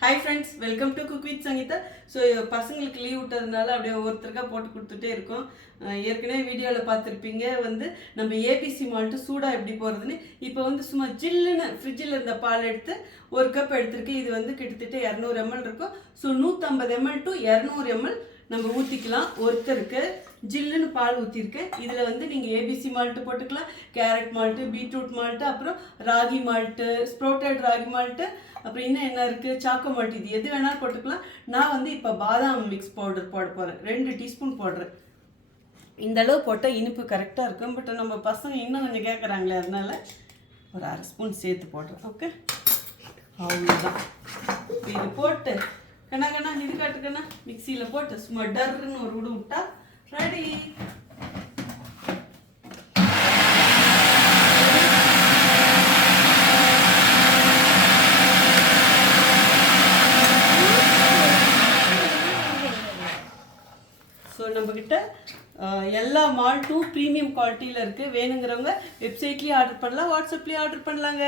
Hi friends, welcome to cook with Sangeetha. So பசங்களுக்கு leave விட்டதுனால அப்படியே ஒவ்வொருத்தருக்காக போட்டு கொடுத்துட்டே இருக்கோம். ஏற்கனவே வீடியோவில் பார்த்துருப்பீங்க நம்ம ஏபிசி மால்ட்டு சூடாக எப்படி போகிறதுன்னு. இப்போ சும்மா ஜில்லுன்னு ஃப்ரிட்ஜில் இருந்த பால் எடுத்து ஒரு கப் எடுத்துருக்கு. இது கிட்டத்தட்ட 200 ml இருக்கும். ஸோ 150 ml டு 200 ml நம்ம ஊற்றிக்கலாம். ஒருத்தருக்கு ஜில்லுன்னு பால் ஊற்றிருக்கேன். இதில் நீங்கள் ஏபிசி மால்ட்டு போட்டுக்கலாம், கேரட் மால்ட்டு, பீட்ரூட் மால்ட்டு, அப்புறம் ragi malt, sprouted ragi malt, அப்புறம் இன்னும் என்ன இருக்குது, சாக்கோ மால்ட்டு. இது எது வேணாலும் போட்டுக்கலாம். நான் இப்போ பாதாம் மிக்ஸ் பவுடர் போட போகிறேன். 2 டீஸ்பூன் போடுறேன். இந்த அளவு போட்டால் இனிப்பு கரெக்டாக இருக்கும். பட் நம்ம பசங்க இன்னும் கொஞ்சம் கேட்குறாங்களே, அதனால ஒரு 1/2 ஸ்பூன் சேர்த்து போடுறேன். ஓகே, அவ்வளோதான். இது போட்டு கண்ணா இது காட்டுக்கண்ணா மிக்சியில் போட்டு சும்மா டர்ன்னு ஒரு விடு விட்டா ரெடி. ஸோ நம்மக்கிட்ட எல்லா மால்ட்டும் ப்ரீமியம் குவாலிட்டியில் இருக்குது. வேணுங்கிறவங்க வெப்சைட்லேயும் ஆர்டர் பண்ணலாம், வாட்ஸ்அப்லேயும் ஆர்டர் பண்ணலாங்க.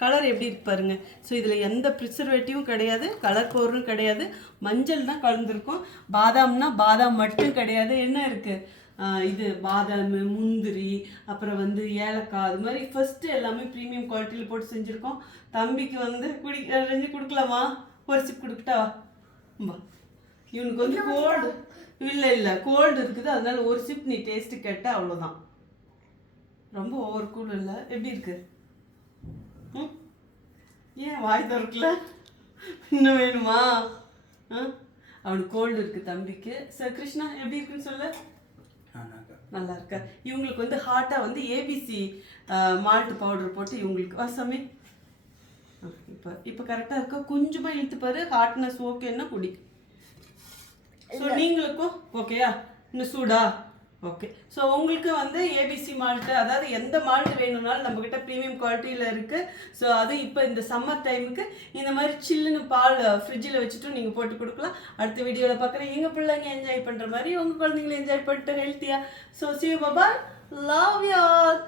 கலர் எப்படி இருக்கு பாருங்க. ஸோ இதில் எந்த ப்ரிசர்வேட்டிவும் கிடையாது, கலர் பவுடரும் கிடையாது, மஞ்சள் தான் கலந்துருக்கும். பாதாம்னா பாதாம் மட்டும் கிடையாது. என்ன இருக்குது, இது பாதாம், முந்திரி, அப்புறம் ஏலக்காய், அது மாதிரி ஃபஸ்ட்டு எல்லாமே ப்ரீமியம் குவாலிட்டியில் போட்டு செஞ்சுருக்கோம். தம்பிக்கு செஞ்சு கொடுக்கலாமா? ஒரு சிப் கொடுக்கட்டா? இவனுக்கு கோல்டு இல்லை கோல்டு இருக்குது, அதனால ஒரு சிப் நீ டேஸ்ட்டு கேட்டால் அவ்வளோதான். ரொம்ப ஓவர் கூல் இல்லை. எப்படி இருக்கு? ஏன் வாய் திறக்கல? இன்னும் வேணுமா? அவனுக்கு கோல்டு இருக்குது தம்பிக்கு. சார் கிருஷ்ணா எப்படி இருக்குன்னு சொல்ல. நல்லா இருக்கா? இவங்களுக்கு ஹாட்டாக ஏபிசி மால்ட் பவுடர் போட்டு இவங்களுக்கு வாசமே இப்போ கரெக்டாக இருக்கா? கொஞ்சமாக இழுத்து பாரு. ஹாட்னஸ் ஓகேன்னா குடி. ஸோ நீங்களுக்கும் ஓகேயா? இன்னும் சூடா? ஓகே. ஸோ உங்களுக்கு ஏபிசி மால்ட்டு, அதாவது எந்த மால்ட் வேணும்னாலும் நம்மக்கிட்ட ப்ரீமியம் குவாலிட்டியில் இருக்குது. ஸோ அது இப்போ இந்த சம்மர் டைமுக்கு இந்த மாதிரி சில்லுன்னு பால் ஃப்ரிட்ஜில் வச்சுட்டும் நீங்கள் போட்டு கொடுக்கலாம். அடுத்த வீடியோவில் பார்க்குறேன். எங்கள் பிள்ளைங்க என்ஜாய் பண்ணுற மாதிரி உங்கள் குழந்தைங்களை என்ஜாய் பண்ணிட்டு ஹெல்த்தியாக. So see you, bye bye, love you all.